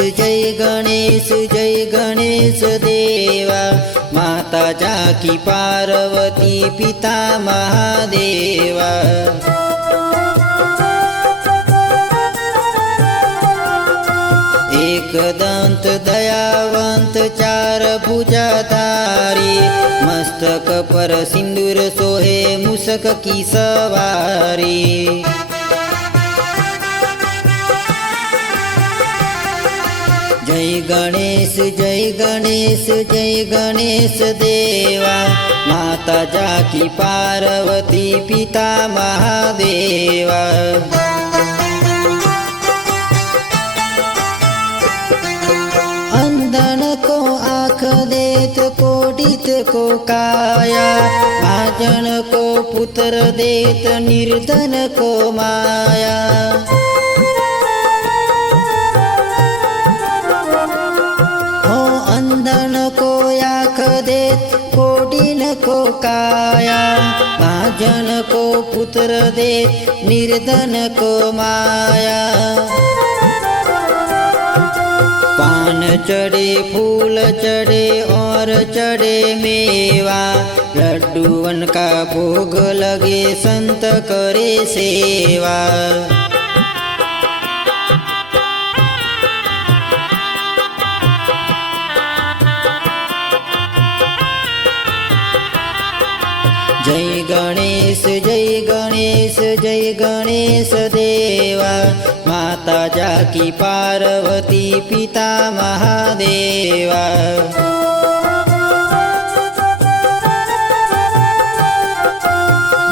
जय गणेश जय गणेश देवा। माता जाकी पार्वती पिता महादेवा। एक दंत दयावंत चार भुजाधारी। मस्तक पर सिंदूर सोहे मूषक की सवारी। जय गणेश जय गणेश जय गणेश देवा। माता जाकी पार्वती पिता महादेवा। अंधन को आँख देत कोडित को काया। भाजन को पुत्र देत निर्धन को माया। हो अंधन को आँख देत कोडिन को काया। भाजन को पुत्र देत निर्धन को माया। पान चढ़े फूल चढ़े और चढ़े मेवा। लड्डूवन का भोग लगे संत करे सेवा। जय गणेश जय गणेश जय गणेश देवा। माता जाकी पार्वती पिता महादेवा।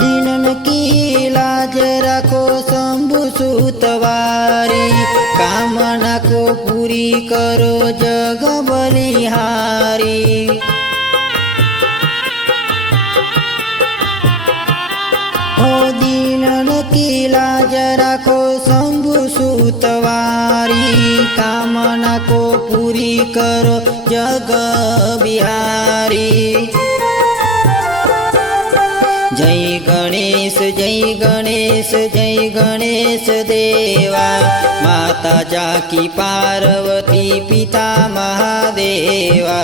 दीनन की लाज रखो शंभु सुतवारी। कामना को पूरी करो जग बलिहारी। हो दीनन की लाज रखो शंभु सुतवारी। कामना को पूरी करो जग बिहारी। जय गणेश जय गणेश जय गणेश देवा। माता जाकी पार्वती पिता महादेवा।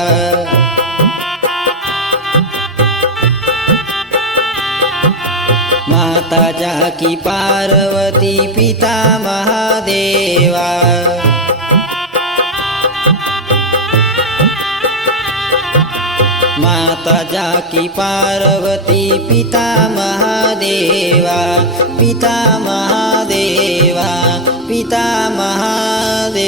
माता जाकी पार्वती पिता महादेवा। माता जाकी पार्वती पिता महादेवा। पिता महादेवा पिता महादेवा।